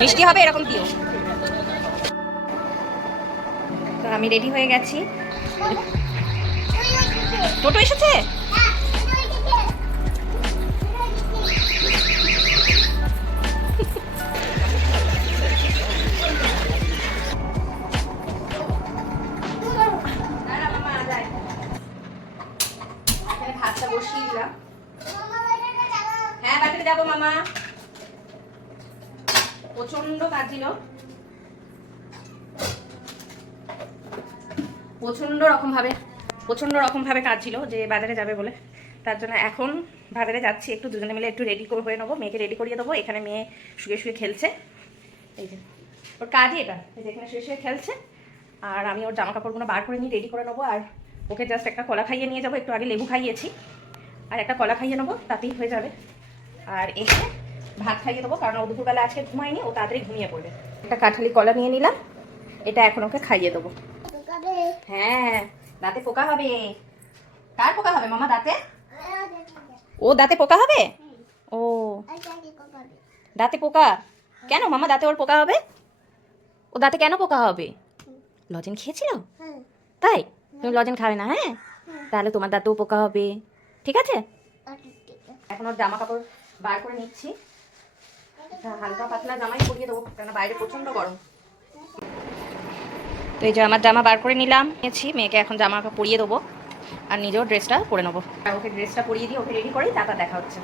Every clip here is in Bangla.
মিষ্টি হবে, এরকম দিও। তো আমি রেডি হয়ে গেছি। টোটো এসেছে? ভাতটা হ্যাঁ বাড়িতে যাব, মামা। প্রচণ্ড কাজ ছিল প্রচণ্ড রকম ভাবে প্রচণ্ড রকম ভাবে কাজ ছিল যে বাজারে যাবে বলে। তার জন্য এখন বাজারে যাচ্ছি, একটু দুজনে মিলে একটু রেডি করে হয়ে নেব, মেয়েকে রেডি করিয়ে দেবো, এখানে মেয়ে শুয়ে শুয়ে খেলছে। এই যে, ওর কাজই এটা, এই যে এখানে শুয়ে শুয়ে খেলছে। আর আমি ওর জামা কাপড়গুলো বার করে নিয়ে রেডি করে নেব, আর ওকে জাস্ট একটা কলা খাইয়ে নিয়ে যাব, একটু আগে লেবু খাইয়েছি। আর একটা কলা খাইয়ে নেব, তাতেই হয়ে যাবে। আর এসে ভাত খাইয়ে দেবো, কারণ ও দুপুরবেলা আজকে ঘুমায়নি, ও তাড়াতাড়ি ঘুমিয়ে পড়বে। একটা কাঠালি কলা নিয়ে নিলাম, এটা এখন ওকে খাইয়ে দেবো। হ্যাঁ দাঁতে পোকা হবে। কার পোকা হবে? মামা দাঁতে? ও দাঁতে পোকা হবে? ও। দাঁতে পোকা? কেন মামা, দাঁতে ওর পোকা হবে? ও দাঁতে কেন পোকা হবে? লজেন খেয়েছিল? তাই? তুমি লজেন খাবে না হ্যাঁ? তাহলে তোমার দাঁতেও পোকা হবে। ঠিক আছে? এখন ওর জামা কাপড় বার করে নিচ্ছি। হালকা পাতলা জামাই পরিয়ে দেবো কেন বাইরে প্রচণ্ড গরম। তো এই যে আমার জামা বার করে নিলাম নিয়েছি মেয়েকে এখন জামা পরিয়ে দেবো আর নিজেও ড্রেসটা পরে নেব। আর ওকে ড্রেসটা পরিয়ে দিয়ে ওকে রেডি করেই তারপর দেখা হচ্ছে।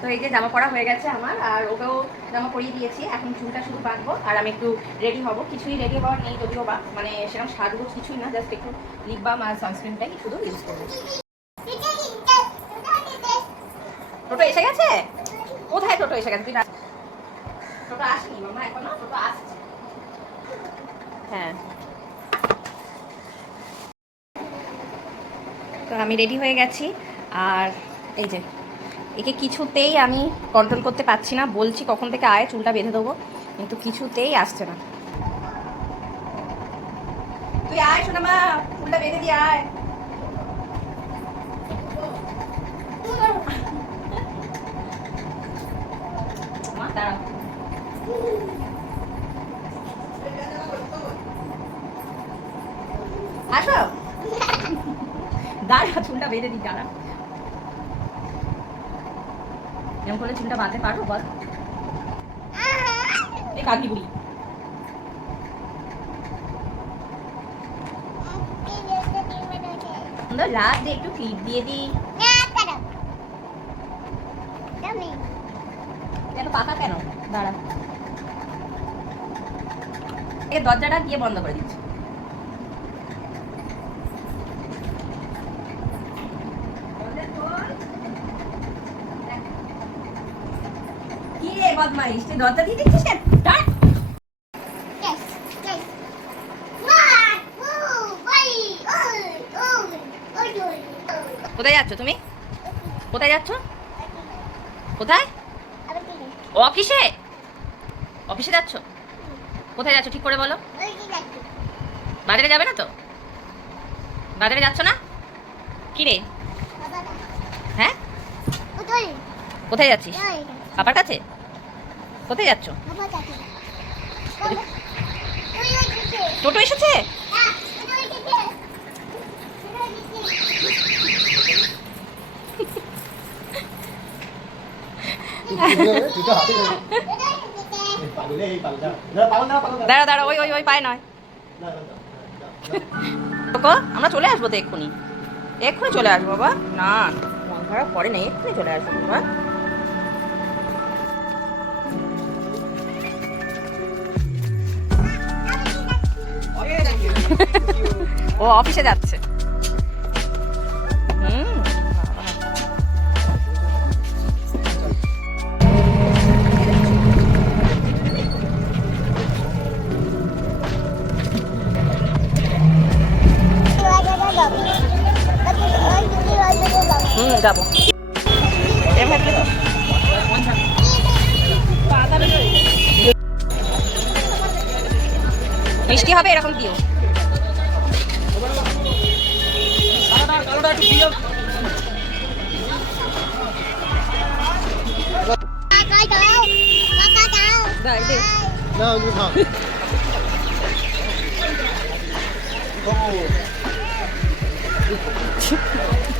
তো এই যে জামা পরা হয়ে গেছে আমার আর ওকেও জামা পরিয়ে দিয়েছি এখন চুলটা শুধু বাঁধবো আর আমি একটু রেডি হব। কিছুই রেডি হওয়ার নেই যদিও বা মানে সেরকম সাজগোজ কিছুই না জাস্ট একটু লিপ বাম আর সানস্ক্রিনটাই শুধু ইউজ করব। টোটো এসে গেছে? কোথায় টোটো এসে গেছে? তুই না- টোটো আসেনি? মামা এখনও টোটো আসছে। হ্যাঁ। তো আমি রেডি হয়ে গেছি। আর এই যে একে কিছুতেই আমি কন্ট্রোল করতে পারছি না। বলছি কখন থেকে আয় চুলটা বেঁধে দেবো। কিন্তু কিছুতেই আসছে না। তুই আয় শোনা মা চুলটা বেঁধে দিয়ে আয়। আসো। দাঁড়া চুলটা বেঁধে দিই দাঁড়া। এরকম করলে চুলটা বাঁধতে পারো বল। এই কাকি বুড়ি লাভ দিয়ে একটু ক্লিপ দিয়ে দিই। এত পাকা কেন? দাঁড়া। এ দরজাটা দিয়ে বন্ধ করে দিচ্ছি। কি রে বদমাইশ? তুই দরজা দিয়ে দিচ্ছিস কোথায় যাচ্ছ তুমি? কোথায় যাচ্ছ? কোথায়? অফিসে? অফিসে যাচ্ছ? কোথায় যাচ্ছ? ঠিক করে বলো। বাজারে যাবে না তো? বাজারে যাচ্ছ না? কি রে? হ্যাঁ? কোথায়? যাচ্ছিস? পাপার কাছে? কোথায় যাচ্ছ? টোটো এসেছে? দাঁড়া দাঁড়া ওই ওই ওই পায় নয়। আমরা চলে আসব তো এক্ষুনি। এক্ষুনি চলে আসব বাবা। না মন খারাপ করে না এক্ষুনি চলে আসব বাবা। ও অফিসে যাচ্ছে। এর মিষ্টি হবে এরকম দিও।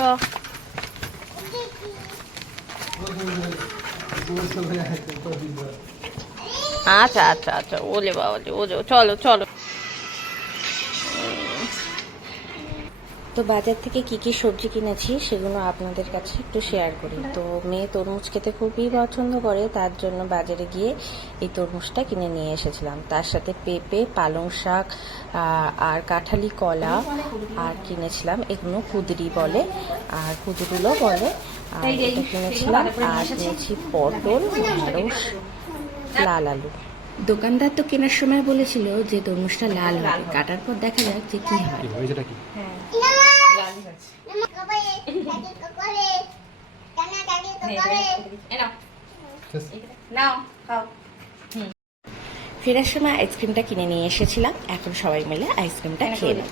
চ আচ্ছা আচ্ছা আচ্ছা ওলে বাবা ওলে চলো চলো। তো বাজার থেকে কি কি সবজি কিনেছি সেগুলো আপনাদের কাছে একটু শেয়ার করি। তো মেয়ে তরমুজ খেতে খুবই পছন্দ করে তার জন্য বাজারে গিয়ে এই তরমুজটা কিনে নিয়ে এসেছিলাম। তার সাথে পেঁপে পালং শাক আর কাঁঠালি কলা আর কিনেছিলাম এগুলো কুদরি বলে আর কুদরুলো বলে আর এটা কিনেছিলাম আর কিনেছি পটল ঢেঁড়স লাল আলু। দোকানদার তো কেনার সময় বলেছিল যে তরমুজটা লাল হবে। কাটার পর দেখা যাক যে কি হয়। হয়েছেটা কি নাও খাও ফেরার সময় আইসক্রিমটা কিনে নিয়ে এসেছিলাম। এখন সবাই মিলে আইসক্রিমটা খেয়ে নেব।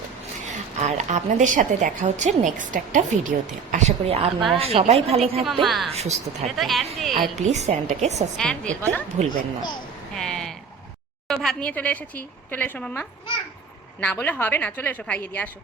আর আপনাদের সাথে দেখা হচ্ছে নেক্সট একটা ভিডিওতে। আশা করি আপনারা সবাই ভালো থাকবেন সুস্থ থাকবেন। আর প্লিজ চ্যানেলটাকে সাবস্ক্রাইব করতে ভুলবেন না। হ্যাঁ। তো ভাত নিয়ে চলে এসেছি। চলে এসো মাম্মা। না বলে হবে না। চলে এসো খাইয়ে দিয়ে আসো।